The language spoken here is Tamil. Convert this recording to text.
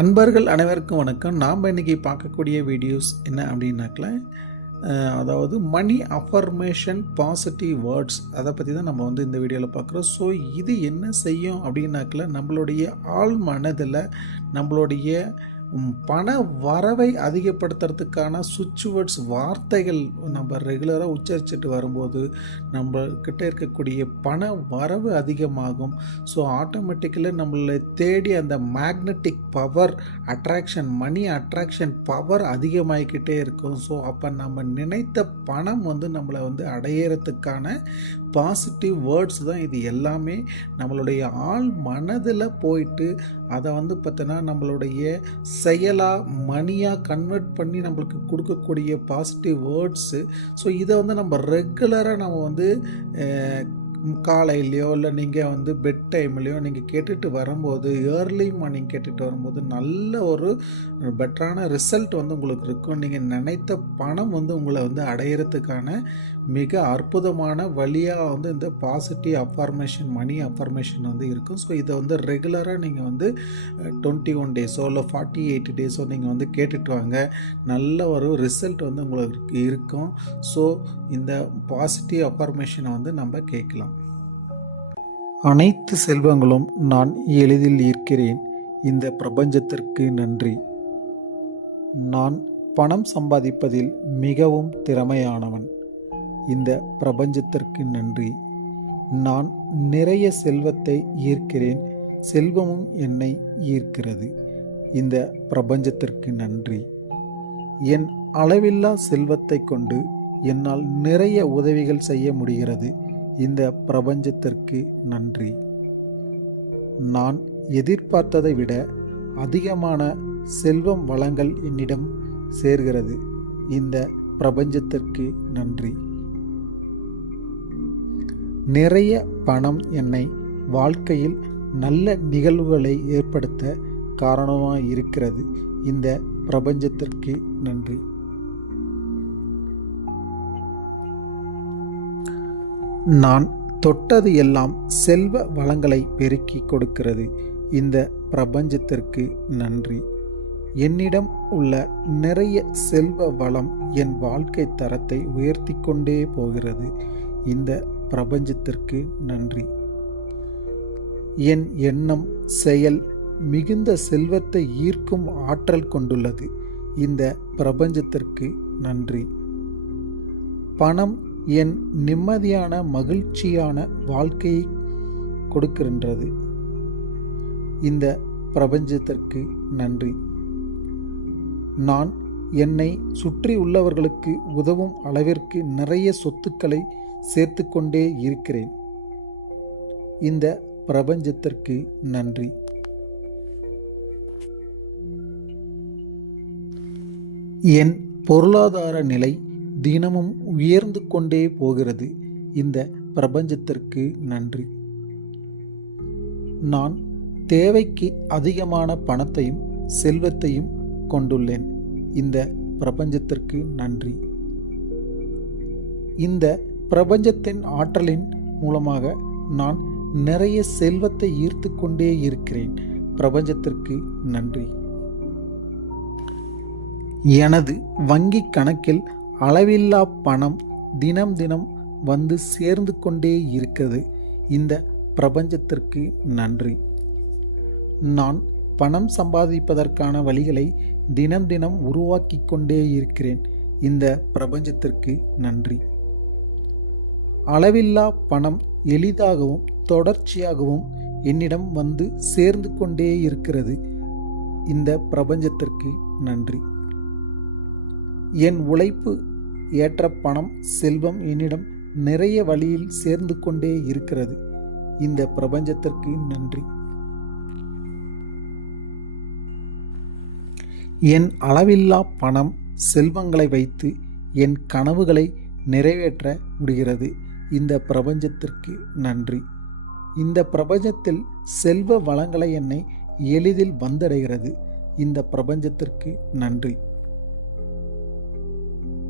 அன்பர்கள் அனைவருக்கும் வணக்கம். நாம் இன்றைக்கி பார்க்கக்கூடிய வீடியோஸ் என்ன அப்படின்னாக்கல, அதாவது மணி அஃபர்மேஷன் பாசிட்டிவ் வேர்ட்ஸ் அதை பற்றி தான் நம்ம இந்த வீடியோவில் பார்க்குறோம். ஸோ இது என்ன செய்யும் அப்படின்னாக்கல, நம்மளுடைய ஆழ் மனதில் நம்மளுடைய பண வரவை அதிகப்படுத்துறதுக்கான சுவிட்ச் வேர்ட்ஸ் வார்த்தைகள் நம்ம ரெகுலராக உச்சரிச்சுட்டு வரும்போது நம்மக்கிட்ட இருக்கக்கூடிய பண வரவு அதிகமாகும். ஸோ ஆட்டோமேட்டிக்கலாக நம்மளை தேடி அந்த magnetic power attraction, money attraction power அதிகமாகிக்கிட்டே இருக்கும். ஸோ அப்போ நம்ம நினைத்த பணம் நம்மளை அடையிறதுக்கான பாசிட்டிவ் வேர்ட்ஸ் தான் இது எல்லாமே. நம்மளுடைய ஆள் மனதில் போயிட்டு அதை பார்த்தோன்னா நம்மளுடைய செயலாக மணியாக கன்வெர்ட் பண்ணி நம்மளுக்கு கொடுக்கக்கூடிய பாசிட்டிவ் வேர்ட்ஸு. ஸோ இதை நம்ம ரெகுலராக நம்ம காலையிலையோ இல்லை நீங்கள் பெட் டைம்லேயோ நீங்கள் கேட்டுட்டு வரும்போது, ஏர்லி மார்னிங் கேட்டுட்டு வரும்போது நல்ல ஒரு பெட்டரான ரிசல்ட் உங்களுக்கு இருக்கும். நீங்கள் நினைத்த பணம் உங்களை அடையிறதுக்கான மிக அற்புதமான வழியாக இந்த பாசிட்டிவ் அஃபர்மேஷன், மணி அஃபர்மேஷன் இருக்கும். ஸோ இதை ரெகுலராக நீங்கள் 21 டேஸோ இல்லை 48 டேஸோ நீங்கள் கேட்டுட்டு வாங்க. நல்ல ஒரு ரிசல்ட் உங்களுக்கு இருக்கும். ஸோ இந்த பாசிட்டிவ் அஃபர்மேஷனை நம்ம கேட்கலாம். அனைத்து செல்வங்களும் நான் எளிதில் ஈர்க்கிறேன். இந்த பிரபஞ்சத்திற்கு நன்றி. நான் பணம் சம்பாதிப்பதில் மிகவும் திறமையானவன். இந்த பிரபஞ்சத்திற்கு நன்றி. நான் நிறைய செல்வத்தை ஈர்க்கிறேன். செல்வமும் என்னை ஈர்க்கிறது. இந்த பிரபஞ்சத்திற்கு நன்றி. என் அளவில்லா செல்வத்தை கொண்டு என்னால் நிறைய உதவிகள் செய்ய முடிகிறது. இந்த பிரபஞ்சத்திற்கு நன்றி. நான் எதிர்பார்த்ததை விட அதிகமான செல்வம் வளங்கள் என்னிடம் சேர்கிறது. இந்த பிரபஞ்சத்திற்கு நன்றி. நிறைய பணம் என்னை வாழ்க்கையில் நல்ல நிகழ்வுகளை ஏற்படுத்த காரணமாக இருக்கிறது. இந்த பிரபஞ்சத்திற்கு நன்றி. நான் தொட்டது எல்லாம் செல்வ வளங்களை பெருக்கி கொடுக்கிறது. இந்த பிரபஞ்சத்திற்கு நன்றி. என்னிடம் உள்ள நிறைய செல்வ வளம் என் வாழ்க்கை தரத்தை உயர்த்தி கொண்டே போகிறது. இந்த பிரபஞ்சத்திற்கு நன்றி. என் எண்ணம், செயல் மிகுந்த செல்வத்தை ஈர்க்கும் ஆற்றல் கொண்டுள்ளது. இந்த பிரபஞ்சத்திற்கு நன்றி. பணம் என் நிம்மதியான மகிழ்ச்சியான வாழ்க்கையை கொடுக்கின்றது. இந்த பிரபஞ்சத்திற்கு நன்றி. நான் என்னை சுற்றி உள்ளவர்களுக்கு உதவும் அளவிற்கு நிறைய சொத்துக்களை சேர்த்து கொண்டே இருக்கிறேன். இந்த பிரபஞ்சத்திற்கு நன்றி. என் பொருளாதார நிலை தினமும் உயர்ந்து கொண்டே போகிறது. இந்த பிரபஞ்சத்திற்கு நன்றி. நான் தேவைக்கு அதிகமான பணத்தையும் செல்வத்தையும் கொண்டுள்ளேன். இந்த பிரபஞ்சத்திற்கு நன்றி. இந்த பிரபஞ்சத்தின் ஆற்றலின் மூலமாக நான் நிறைய செல்வத்தை ஈர்த்து கொண்டே இருக்கிறேன். பிரபஞ்சத்திற்கு நன்றி. எனது வங்கி கணக்கில் அளவில்லா பணம் தினம் தினம் சேர்ந்து கொண்டே இருக்கிறது. இந்த பிரபஞ்சத்திற்கு நன்றி. நான் பணம் சம்பாதிப்பதற்கான வழிகளை தினம் தினம் உருவாக்கி கொண்டே இருக்கிறேன். இந்த பிரபஞ்சத்திற்கு நன்றி. அளவில்லா பணம் எளிதாகவும் தொடர்ச்சியாகவும் என்னிடம் சேர்ந்து கொண்டே இருக்கிறது. இந்த பிரபஞ்சத்திற்கு நன்றி. என் உழைப்பு ஏற்ற பணம், செல்வம் என்னிடம் நிறைய வழியில் சேர்ந்து கொண்டே இருக்கிறது. இந்த பிரபஞ்சத்திற்கு நன்றி. என் அளவில்லா பணம், செல்வங்களை வைத்து என் கனவுகளை நிறைவேற்ற முடிகிறது. இந்த பிரபஞ்சத்திற்கு நன்றி. இந்த பிரபஞ்சத்தில் செல்வ வளங்களை என்னை எளிதில் வந்தடைகிறது. இந்த பிரபஞ்சத்திற்கு நன்றி.